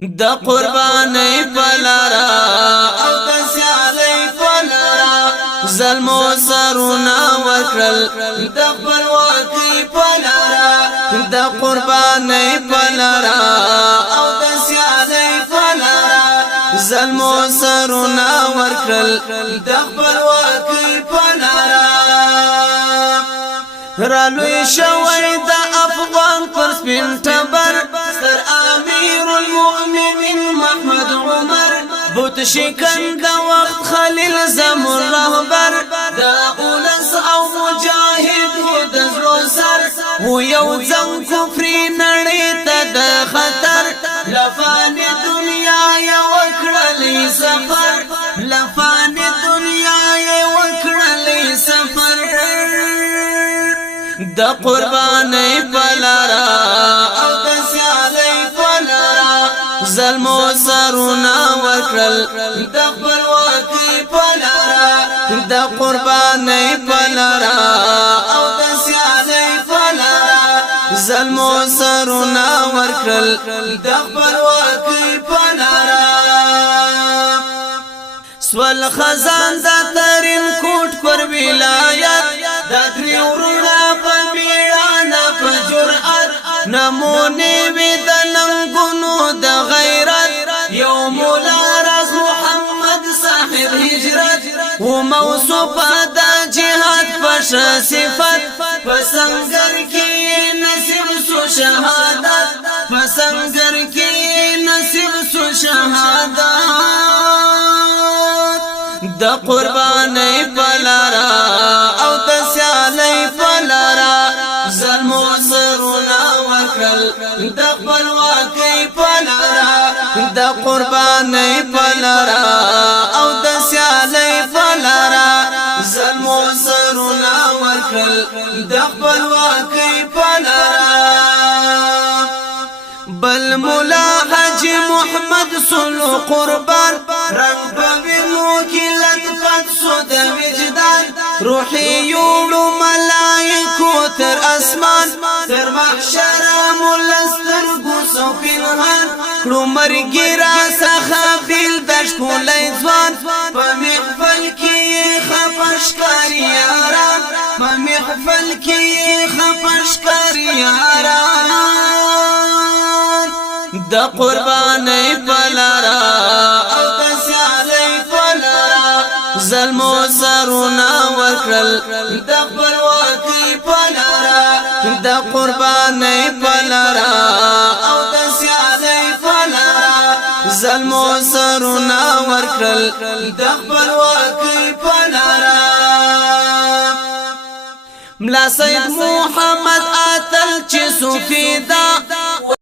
د قرباني پلارا او د سیالي پلارا ظلمو سرونه وکړل د خپلواکۍ پلارا د قرباني پلارا او د سیالي پلارا ظلمو سرونه وکړل د خپلواکۍ پلارا رالوی شوی د افغان پر سپین ټبر سر امیر المؤمنین محمد عمر بوت شکن د وخت خلیل زمر رهبر د اولس او مجاهد د زړه سر و یو ځم کفر نړۍ ته د خطر لفانی دنیا یې وکړلې سفر لفانی دنیا یې وکړلې سفر د قرباني پلارا او د سیالي پلارا ظلمو سرونه وکړل د خپلواکۍ پلارا د قرباني پلارا او د سیالي پلارا ظلمو سرونه وکړل د خپلواکۍ پلارا سول خزان د ترین کوټ پر ولایت د تریورنا په میړانه په جرأت نمونه وی د ننګونو د غیرت یو مولا رز محمد صاحب هجرت و موصوف د جهاد په صفت پسنګر کې نصیب سو شهادت پسنګر کې نصیب سو شهادت د قرباني پلارا او د سیالي پلارا ظلمو سرونه وکړل د خپلواکۍ پلارا د قرباني پلارا او د سیالي پلارا ظلمو سرونه وکړل د خپلواکۍ پلارا بل مولا حاجی محمد سلو قربان رنگ پوینو کی لطفت سو د وجدان روحی یوړو ملائکو تر اسمان تر محشر ملستر گوسو پنهان کړو مرګی را څخه بیل د ښکلی ځوان په محفل کې خپشکاری یاران په محفل کې خپشکاری یاران د قرباني پلارا او د سیالي پلارا ظلمو سرونه وکړل د خپلواکۍ پلارا د قرباني پلارا او د سیالي پلارا ظلمو سرونه وکړل د خپلواکۍ پلارا ملا سید محمد اتل چې سفیدا